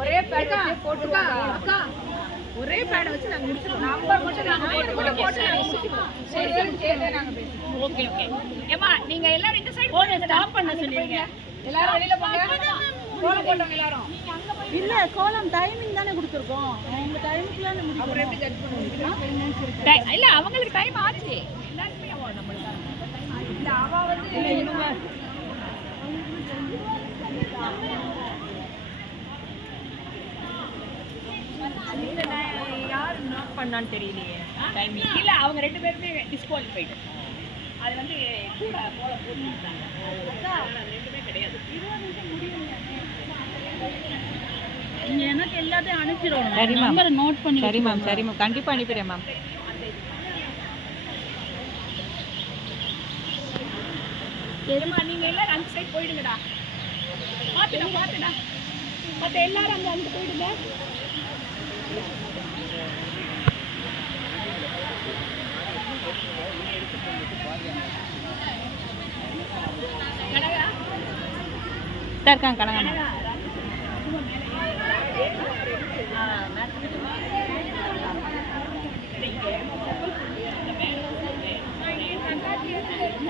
ஒரே பேட் வச்சு போட்டுருக்கா அக்கா. ஒரே பேட் வச்சு நாங்க முடிச்சிரோம். நம்பர் மட்டும் நாங்க போட்டு நாங்க முடிச்சிரோம். சரி சரி நாங்க பேசுவோம். Okay okay. ஏமா நீங்க எல்லாரும் இந்த சைடு போங்க. ஸ்டாப் பண்ண சொல்லுங்க. எல்லாரும் வெளியில போங்க. கோலம் போடுங்க எல்லாரும். இல்ல கோலம் டைமிங் தானே கொடுத்துருக்கோம். அவங்க டைமுக்குள்ள முடிக்கணும். அப்புறம் எப்படி ஜட்ஜ் பண்ணுவீங்க? இல்ல அவங்களுக்கு டைம் ஆச்சு. எல்லாருமே நம்மளுக்கு இல்ல அவ வந்து இவங்க யார் நாட் பண்ணான்னு தெரியலையே டைமிங். இல்ல அவங்க ரெண்டு பேருமே டிஸ்குவாலிஃபைடு. அது வந்து கூட போல போட்டுட்டாங்க. அது ரெண்டுமே கிடையாது. நீங்க எனக்கு எல்லாத்தையும் அனுப்பிடுவோம். சரி மேம். நம்பரை நோட் பண்ணி. சரி மேம் சரி மேம் கண்டிப்பாக அனுப்பிடுறேன் மேம். சரிம்மா நீங்க எல்லாரும் அந்த சைடு போயிடுங்கடா. பாத்துடா மத்த எல்லாரும் அங்க போயிடுங்க. இருக்காங்க கனகா.